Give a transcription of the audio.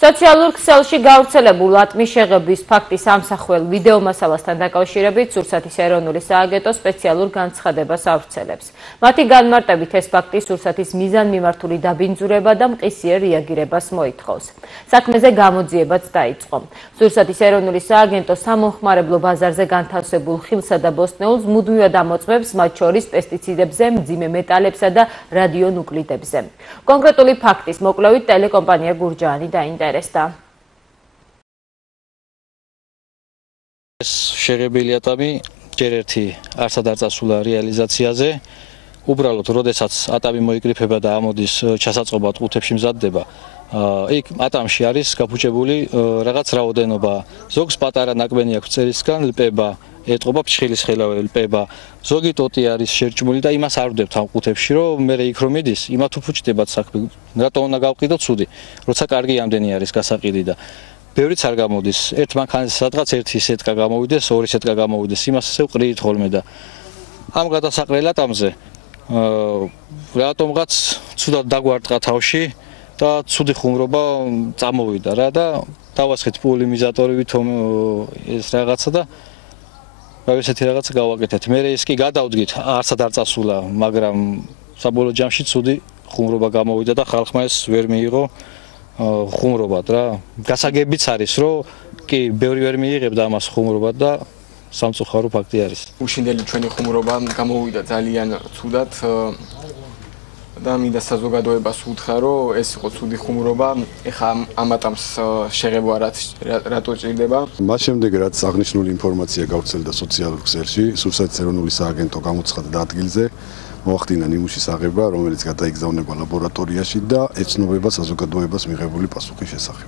სოციალურ ქსელში გავრცელებულ ატმის შეღებვის ფაქტის ამსახველ ვიდეო მასალასთან დაკავშირებით სურსათის ეროვნული სააგენტო სპეციალურ განცხადებას ავრცელებს. მათი განმარტებით ეს ფაქტი სურსათის მიზანმიმართული დაბინძურება და მყისიერ რეაგირებას მოითხოვს. საქმეზე გამოძიებაც დაიწყო. სურსათის ეროვნული სააგენტო სამომხმარებლო ბაზარზე განთავსებულ ხილსა და ბოსტნეულს მუდმივად ამოწმებს, მათ შორის პესტიციდებზე, მძიმე მეტალებსა და რადიონუკლიდებზე. კონკრეტული ფაქტის მოკვლევით ტელეკომპანია გურჯაანი დაინტერესდა. ეს შეღებილი ატამი ჯერ ერთი არსად არ წასულა რეალიზაციაზე. უბრალოდ, როდესაც ატამი მოიკრიფება და ამოდის ჩასაწყობად ყუთებში მზადდება, იქ ატამში არის გაფუჭებული რაღაც რაოდენობა. ზოგს პატარა ნაკბენი აქვს წერისგან, ლპება, ეტყობა ფრჩხილის ხელავე, ლპება. ზოგი ტოტი არის შერჭმული და იმას არ ვდებთ ამ ყუთებში, რომ მე იქ რომ მიდის, იმათ უფუჭდებათ საქმე. რატომ უნდა გავყიდო ცუდი, როცა კარგი ამდენი არის გასაყიდი და ბევრიც არ გამოდის. ერთ მანქანაზე სადღაც ერთი სეტკა გამოვიდეს, ორი სეტკა გამოვიდეს, იმას ესე ვყრით ხოლმე და ამ გადასაყრელ ატამზე რატომღაც ცუდად დაგვარტყა თავში და ცუდი ხუმრობა წამოვიდა რა და დავასხეთ პოლიმიზატორივით ეს რაღაცა და ესეთი რაღაცა გავაკეთეთ. მე ეს კი გადავდგით, არსად არ წასულა, მაგრამ საბოლოო ჯამში ცუდი ხუმრობა გამოვიდა და ხალხმა ეს ვერ მიიღო ხუმრობად რა. გასაგებიც არის, რომ კი ბევრი ვერ მიიღებდა ამას ხუმრობად და სამწუხარო ფაქტი არის. უშინდელი ჩვენი ხუმრობა გამოვიდა ძალიან ცუდად და მინდა საზოგადოებას უთხრა, რომ ეს იყო ცუდი ხუმრობა, ეხლა ამ ატამს შეღება რატო ჭირდება. მას შემდეგ რაც აღნიშნული ინფორმაცია გავრცელდა სოციალურ ქსელში, სურსათის ეროვნული სააგენტო გამოცხადდა ადგილზე, მოახდინა ნიმუშის აღება, რომელიც გადაიგზავნება ლაბორატორიაში და ეცნობება საზოგადოებას მიღებული პასუხის შესახებ.